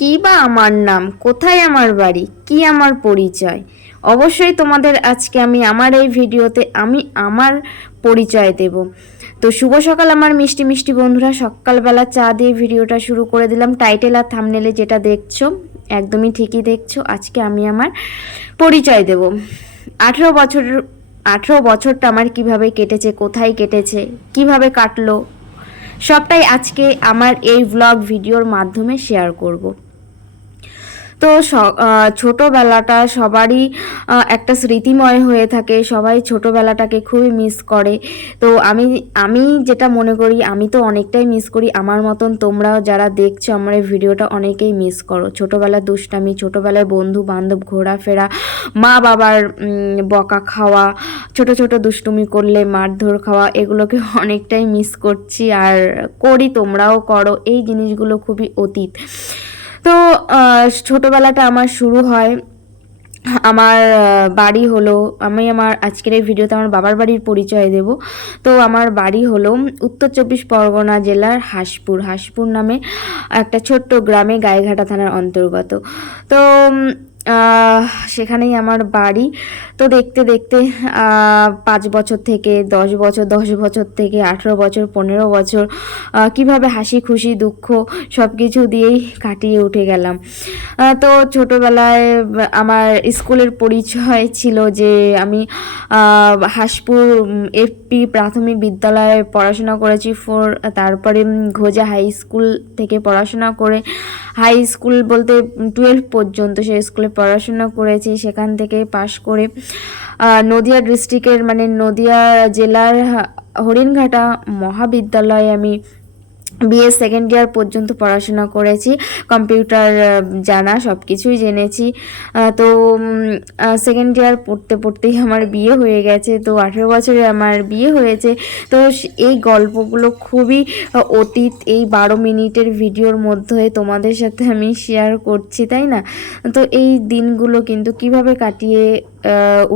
কি বা আমার নাম, কোথায় আমার বাড়ি, কি আমার পরিচয়? অবশ্যই তোমাদের আজকে আমি আমার এই ভিডিওতে আমার পরিচয় দেব। তো শুভ সকাল আমার মিষ্টি মিষ্টি বন্ধুরা। সকালবেলা চা দিয়ে ভিডিওটা শুরু করে দিলাম। টাইটেল আর থাম্বনেলে যেটা দেখছো একদমই ঠিকই দেখছো। আজকে আমি আমার পরিচয় দেব। 18 বছর, 18 বছরটা আমার কিভাবে কেটেছে, কোথায় কেটেছে, কিভাবে কাটলো, সবটাই আজকে আমার এই ব্লগ ভিডিওর মাধ্যমে শেয়ার করব। তো ছোটোবেলাটা সবারই একটা স্মৃতিময় হয়ে থাকে, সবাই ছোটোবেলাটাকে খুবই মিস করে। তো আমি আমি যেটা মনে করি, আমি তো অনেকটাই মিস করি। আমার মতন তোমরাও যারা দেখছো আমার এই ভিডিওটা অনেকেই মিস করো। ছোটোবেলার দুষ্টামি, ছোটোবেলায় বন্ধু বান্ধব, ঘোরাফেরা, মা বাবার বকা খাওয়া, ছোট ছোট দুষ্টুমি করলে মারধর খাওয়া, এগুলোকে অনেকটাই মিস করছি আর করি, তোমরাও করো। এই জিনিসগুলো খুবই অতীত। তো ছোটোবেলাটা আমার শুরু হয়, আমার বাড়ি হলো, আমি আমার আজকের এই ভিডিওতে আমার বাবার বাড়ির পরিচয় দেব। তো আমার বাড়ি হলো উত্তর 24 পরগনা জেলার হাঁসপুর নামে একটা ছোট্ট গ্রামে, গাইঘাটা থানার অন্তর্গত। তো সেখানেই আমার বাড়ি। তো দেখতে দেখতে 5 বছর থেকে 10 বছর, 10 বছর থেকে 18 বছর, 15 বছর কিভাবে হাসি খুশি দুঃখ সব কিছু দিয়েই কাটিয়ে উঠে গেলাম। তো ছোটোবেলায় আমার স্কুলের পরিচয় ছিল যে আমি হাঁসপুর এফপি প্রাথমিক বিদ্যালয়ে পড়াশোনা করেছি 4, তারপরে ঘোজা হাই স্কুল থেকে পড়াশোনা করে, হাই স্কুল বলতে 12 পর্যন্ত সেই স্কুলে পড়াশোনা করেছি। সেখান থেকে পাশ করে নদিয়া ডিস্ট্রিক্টের মানে নদিয়া জেলার হরিণঘাটা মহাবিদ্যালয়ে আমি বিএ সেকেন্ড ইয়ার পর্যন্ত পড়াশোনা করেছি। কম্পিউটার জানা, সব কিছুই জেনেছি। তো সেকেন্ড ইয়ার পড়তে পড়তেই আমার বিয়ে হয়ে গেছে। তো 18 বছরে আমার বিয়ে হয়েছে। তো এই গল্পগুলো খুবই অতীত, এই 12 মিনিটের ভিডিওর মধ্যে তোমাদের সাথে আমি শেয়ার করছি, তাই না? তো এই দিনগুলো কিন্তু কিভাবে কাটিয়ে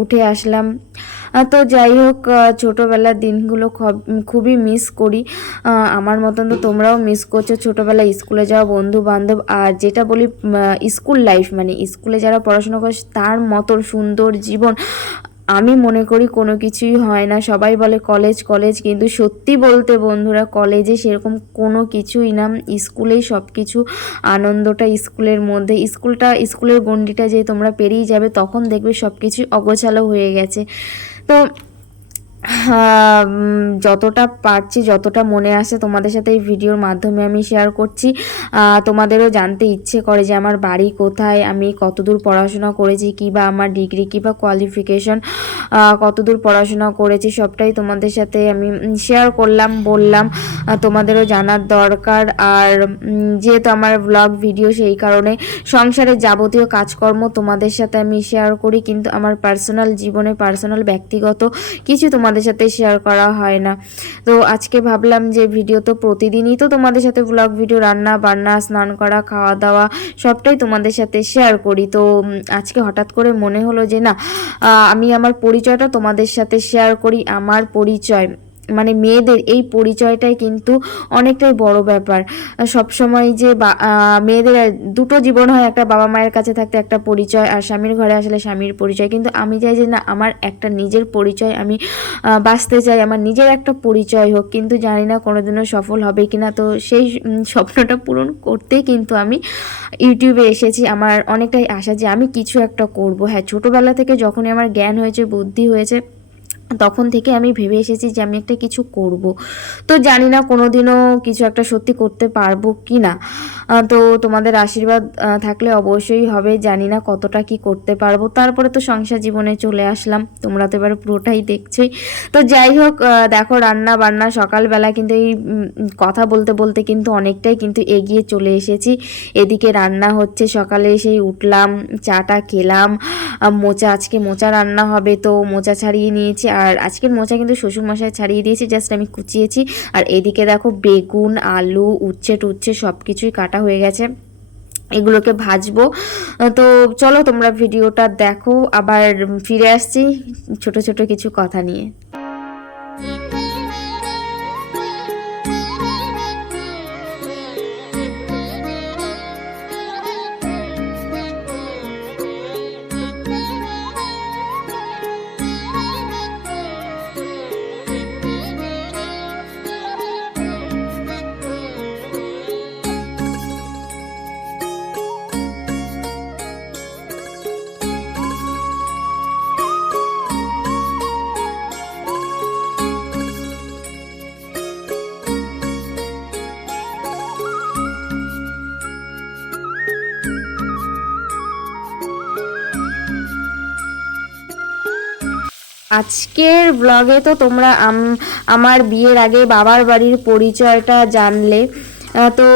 উঠে আসলাম। তো যাই হোক, ছোটোবেলার দিনগুলো খুবই মিস করি। আমার মতন তো তোমরাও মিস করছো ছোটোবেলায় স্কুলে যাওয়া, বন্ধু বান্ধব, আর যেটা বলি স্কুল লাইফ মানে স্কুলে যারা পড়াশোনা করে তার মতন সুন্দর জীবন আমি মনে করি কোনো কিছুই হয় না। সবাই বলে কলেজ কলেজ, কিন্তু সত্যি বলতে বন্ধুরা কলেজে সেরকম কোনো কিছুই না। স্কুলেই সব কিছু, আনন্দটা স্কুলের মধ্যে। স্কুলের গণ্ডিটা যে তোমরা পেরিয়ে যাবে তখন দেখবে সব কিছুই অগোছালো হয়ে গেছে। তো যতটা পারছি, যতটা মনে আসে তোমাদের সাথে এই ভিডিওর মাধ্যমে আমি শেয়ার করছি। তোমাদেরও জানতে ইচ্ছে করে যে আমার বাড়ি কোথায়, আমি কতদূর পড়াশোনা করেছি, কিংবা আমার ডিগ্রি কিংবা কোয়ালিফিকেশন কতদূর পড়াশোনা করেছি, সবটাই তোমাদের সাথে আমি শেয়ার করলাম, বললাম। তোমাদেরও জানার দরকার। আর যেহেতু আমার ব্লগ ভিডিও, সেই কারণে সংসারের যাবতীয় কাজকর্ম তোমাদের সাথে আমি শেয়ার করি, কিন্তু আমার পার্সোনাল জীবনে পার্সোনাল ব্যক্তিগত কিছু তোমাদের সাথে শেয়ার করা হয় না। তো আজকে ভাবলাম যে ভিডিও তো প্রতিদিনই তো তোমাদের সাথে ব্লগ ভিডিও, রান্না বান্না, স্নান করা, খাওয়া দাওয়া সবটাই তোমাদের সাথে শেয়ার করি। তো আজকে হঠাৎ করে মনে হলো যে না, আমি আমার পরিচয়টা তোমাদের সাথে শেয়ার করি। আমার পরিচয় মানে মেয়েদের এই পরিচয়টাই কিন্তু অনেকটাই বড় ব্যাপার। সবসময় যে মেয়েদের দুটো জীবন হয়, একটা বাবা মায়ের কাছে থাকতে একটা পরিচয়, আর স্বামীর ঘরে আসলে স্বামীর পরিচয়। কিন্তু আমি চাই যে না, আমার একটা নিজের পরিচয় আমি বাঁচতে চাই, আমার নিজের একটা পরিচয় হোক। কিন্তু জানি না কোনোদিনও সফল হবে কিনা। তো সেই স্বপ্নটা পূরণ করতেই কিন্তু আমি ইউটিউবে এসেছি। আমার অনেকটাই আশা যে আমি কিছু একটা করব। হ্যাঁ, ছোটোবেলা থেকে যখনই আমার জ্ঞান হয়েছে, বুদ্ধি হয়েছে, তখন থেকে আমি ভেবে এসেছি যে আমি একটা কিছু করব। তো জানি না কোনোদিনও কিছু একটা সত্যি করতে পারবো কি না। তো তোমাদের আশীর্বাদ থাকলে অবশ্যই হবে। জানি না কতটা কি করতে পারবো। তারপরে তো সংসার জীবনে চলে আসলাম, তোমরা তো এবার পুরোটাই দেখছোই। তো যাই হোক, দেখো রান্না বান্না সকালবেলা কিন্তু এই কথা বলতে বলতে কিন্তু অনেকটাই কিন্তু এগিয়ে চলে এসেছি। এদিকে রান্না হচ্ছে, সকালে সেই উঠলাম, চাটা খেলাম, আজকে মোচা রান্না হবে, তো মোচা ছাড়িয়ে নিয়েছি। আর আজকের মোচা কিন্তু শ্বশুরমশাই ছাড়িয়ে দিয়েছি, জাস্ট আমি কুচিয়েছি। আর এদিকে দেখো বেগুন, আলু, উচ্ছে টুচ্ছে সব কিছুই কাটা হয়ে গেছে, এগুলোকে ভাজবো। তো চলো তোমরা ভিডিওটা দেখো, আবার ফিরে আসছি ছোট ছোট কিছু কথা নিয়ে। আজকের ব্লগে তো তোমরা আমার বিয়ের আগে বাবার বাড়ির পরিচয়টা জানলে। তো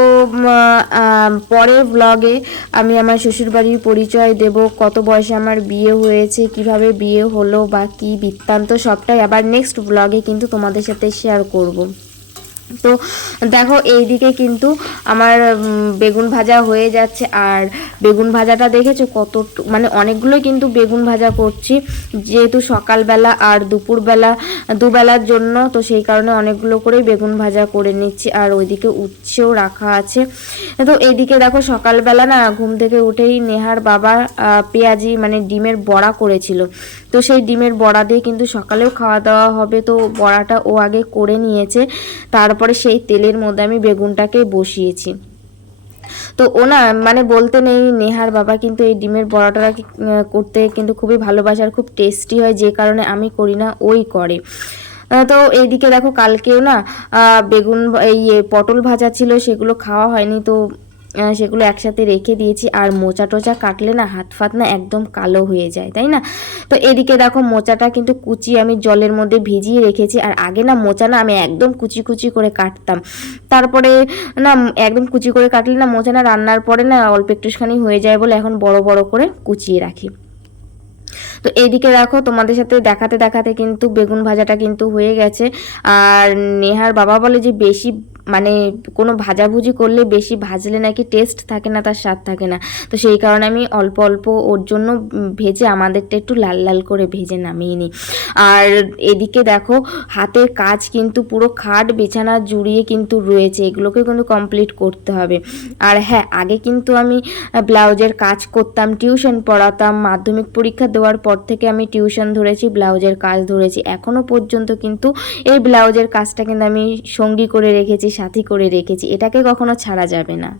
পরের ব্লগে আমি আমার শ্বশুরবাড়ির পরিচয় দেব, কত বয়সে আমার বিয়ে হয়েছে, কিভাবে বিয়ে হলো বা কী বৃত্তান্ত, সবটাই আবার নেক্সট ব্লগে কিন্তু তোমাদের সাথে শেয়ার করব। তো দেখো এইদিকে কিন্তু আমার বেগুন ভাজা হয়ে যাচ্ছে। আর বেগুন ভাজাটা দেখেছো কত, মানে অনেকগুলোই কিন্তু বেগুন ভাজা করছি, যেহেতু সকালবেলা আর দুপুরবেলা দুবেলার জন্য, তো সেই কারণে অনেকগুলো করেই বেগুন ভাজা করে নিচ্ছি। আর ওইদিকে উচ্ছেও রাখা আছে। তো এইদিকে দেখো সকালবেলা না ঘুম থেকে উঠেই নেহার বাবা পেঁয়াজি মানে ডিমের বড়া করেছিল, তো সেই ডিমের বড়া দিয়ে কিন্তু সকালেও খাওয়া দাওয়া হবে। তো বড়াটা ও আগে করে নিয়েছে, তারপরে সেই তেলের মধ্যে আমি বেগুনটাকে বসিয়েছি। তো ও না মানে বলতে নেই, নেহার বাবা কিন্তু এই ডিমের বড়াটা করতে কিন্তু খুবই ভালোবাসে আর খুব টেস্টি হয়, যে কারণে আমি করি না, ওই করে। তো এইদিকে দেখো কালকেও না বেগুন এই পটল ভাজা ছিল, সেগুলো খাওয়া হয়নি, তো সেগুলো একসাথে রেখে দিয়েছি। আর মোচা টোচা কাটলে না হাত ফাত না একদম কালো হয়ে যায়, তাই না? তো এদিকে দেখো মোচাটা কিন্তু কুচি আমি জলের মধ্যে ভিজিয়ে রেখেছি। আর আগে না মোচা না আমি একদম কুচি কুচি করে কাটতাম, তারপরে না একদম কুচি করে কাটলে না মোচা না রান্নার পরে না অল্প একটুখানি হয়ে যায় বলে এখন বড় বড় করে কুচিয়ে রাখি। তো এইদিকে দেখো তোমাদের সাথে দেখাতে দেখাতে কিন্তু বেগুন ভাজাটা কিন্তু হয়ে গেছে। আর নেহার বাবা বলে যে বেশি মানে কোনো ভাজাভুজি করলে বেশি ভাজলে নাকি টেস্ট থাকে না, তার স্বাদ থাকে না। তো সেই কারণে আমি অল্প অল্প ওর জন্য ভেজে আমাদেরটা একটু লাল লাল করে ভেজে নামিয়ে নিই। আর এদিকে দেখো হাতের কাজ কিন্তু পুরো খাট বিছানা জুড়িয়ে কিন্তু রয়েছে, এগুলোকে কিন্তু কমপ্লিট করতে হবে। আর হ্যাঁ, আগে কিন্তু আমি ব্লাউজের কাজ করতাম, টিউশন পড়াতাম, মাধ্যমিক পরীক্ষা দেওয়ার পর থেকে আমি টিউশন ধরেছি, ব্লাউজের কাজ ধরেছি, এখনও পর্যন্ত কিন্তু এই ব্লাউজের কাজটা কিন্তু আমি সঙ্গী করে রেখেছি, সাথী করে রেখেছি, এটাকে কখনো ছাড়া যাবে না।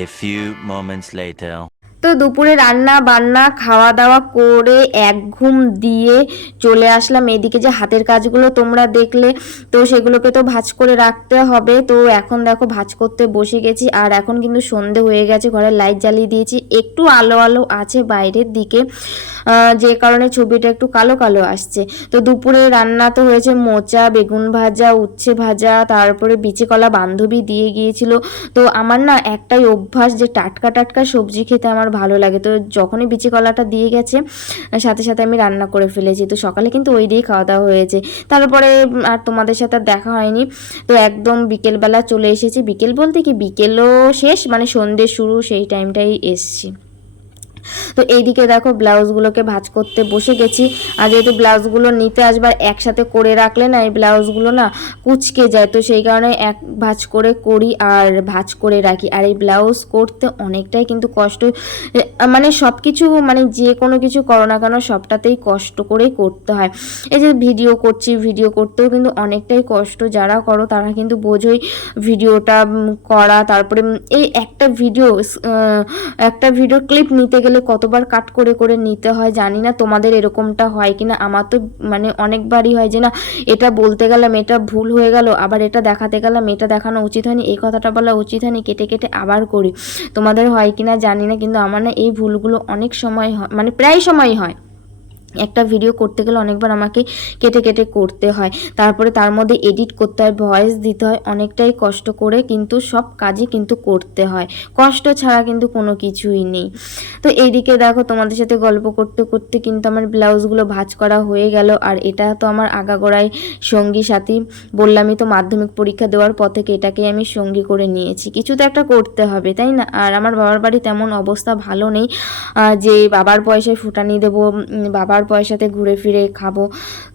A few moments later. তো দুপুরে রান্না বান্না খাওয়া দাওয়া করে এক ঘুম দিয়ে চলে আসলাম। এদিকে যে হাতের কাজগুলো তোমরা দেখলে, তো সেগুলোকে তো ভাঁজ করে রাখতে হবে। তো এখন দেখো ভাঁজ করতে বসে গেছি। আর এখন কিন্তু সন্ধে হয়ে গেছে, ঘরের লাইট জ্বালিয়ে দিয়েছি, একটু আলো আলো আছে বাইরের দিকে, যে কারণে ছবিটা একটু কালো কালো আসছে। তো দুপুরে রান্না তো হয়েছে মোচা, বেগুন ভাজা, উচ্ছে ভাজা, তারপরে বিচি কলা বান্ধবী দিয়ে গিয়েছিল। তো আমার না একটাই অভ্যাস যে টাটকা টাটকা সবজি খেতে আমার ভালো লাগে। তো যখনই বিচি কলাটা দিয়ে গেছে সাথে সাথে আমি রান্না করে ফেলেছি। তো সকালে কিন্তু ওই দিয়েই খাওয়া দাওয়া হয়েছে। তারপরে আর তোমাদের সাথে দেখা হয়নি। তো একদম বিকেলবেলা চলে এসেছি, বিকেল বলতে কি বিকেলও শেষ, মানে সন্ধ্যে শুরু, সেই টাইমটাই এসছি। তো এইদিকে দেখো ব্লাউজগুলোকে ভাঁজ করতে বসে গেছি। আর যেহেতু ব্লাউজগুলো নিতে আসবার একসাথে করে রাখলে না এই ব্লাউজগুলো না কুচকে যায়, তো সেই কারণে এক ভাঁজ করে করি আর ভাঁজ করে রাখি। আর এই ব্লাউজ করতে অনেকটাই কিন্তু কষ্ট, মানে সব কিছু মানে যে কোনো কিছু করো না কেন সবটাতেই কষ্ট করেই করতে হয়। এই যে ভিডিও করছি, ভিডিও করতেও কিন্তু অনেকটাই কষ্ট, যারা করো তারা কিন্তু বোঝোই ভিডিওটা করা। তারপরে এই একটা ভিডিও ক্লিপ নিতে গেলে কতবার কাট করে করে নিতে হয়, জানি না তোমাদের এরকমটা হয় কিনা। আমার তো মানে অনেকবারই হয় যে না এটা বলতে গেলাম এটা ভুল হয়ে গেল, আবার এটা দেখাতে গেলাম এটা দেখানো উচিত হয়নি, এই কথাটা বলা উচিত হয়নি, কেটে কেটে আবার করি। তোমাদের হয় কিনা জানি না, কিন্তু আমার না এই ভুলগুলো অনেক সময় হয়, মানে প্রায় সময়ই হয়। একটা ভিডিও করতে গেলে অনেকবার আমাকে কেটে কেটে করতে হয়, তারপরে তার মধ্যে এডিট করতে হয়, ভয়েস দিতে হয়, অনেকটাই কষ্ট করে কিন্তু সব কাজই কিন্তু করতে হয়, কষ্ট ছাড়া কিন্তু কোনো কিছুই নেই। তো এইদিকে দেখো তোমাদের সাথে গল্প করতে করতে কিন্তু আমার ব্লাউজগুলো ভাঁজ করা হয়ে গেল। আর এটা তো আমার আগাগোড়াই সঙ্গী সাথী, বললামই তো মাধ্যমিক পরীক্ষা দেওয়ার পর থেকে এটাকেই আমি সঙ্গী করে নিয়েছি, কিছু তো একটা করতে হবে তাই না। আর আমার বাবার বাড়ি তেমন অবস্থা ভালো নেই যে বাবার পয়সায় ফুটানি দেবো, বাবার পয়সাতে ঘুরে ফিরে খাবো।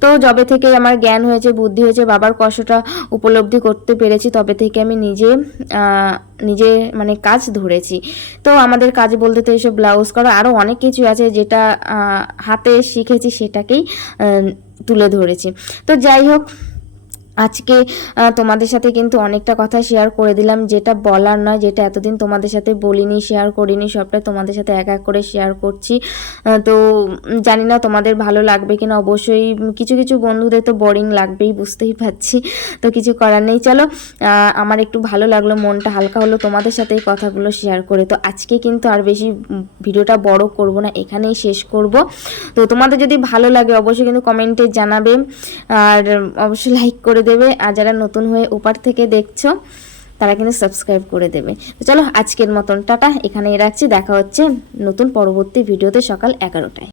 তো যবে থেকে আমার জ্ঞান হয়েছে, বুদ্ধি হয়েছে, বাবার কষ্টটা উপলব্ধি করতে পেরেছি, তবে থেকে আমি নিজে মানে কাজ ধরেছি। তো আমাদের কাজ বলতে তো এসব ব্লাউজ করা, আরও অনেক কিছু আছে যেটা হাতে শিখেছি সেটাকেই তুলে ধরেছি। তো যাই হোক, আজকে তোমাদের সাথে কিন্তু অনেকটা কথা শেয়ার করে দিলাম, যেটা বলার নয়, যেটা এতদিন তোমাদের সাথে বলিনি, শেয়ার করিনি, সবটা তোমাদের সাথে এক এক করে শেয়ার করছি। তো জানি না তোমাদের ভালো লাগবে কিনা, অবশ্যই কিছু কিছু বন্ধুদের তো বোরিং লাগবেই, বুঝতেই পারছি। তো কিছু করার নেই, চলো আমার একটু ভালো লাগলো, মনটা হালকা হলো তোমাদের সাথে এই কথাগুলো শেয়ার করে। তো আজকে কিন্তু আর বেশি ভিডিওটা বড় করব না, এখানেই শেষ করব। তো তোমাদের যদি ভালো লাগে অবশ্যই কিন্তু কমেন্টে জানাবে, আর অবশ্যই লাইক করে দেবে। আর যারা নতুন হয়ে ওপার থেকে দেখছো তারা কিন্তু সাবস্ক্রাইব করে দেবে। তো চলো আজকের মতন টাটা, এখানেই রাখছি, দেখা হচ্ছে নতুন পরবর্তী ভিডিওতে সকাল 11টায়।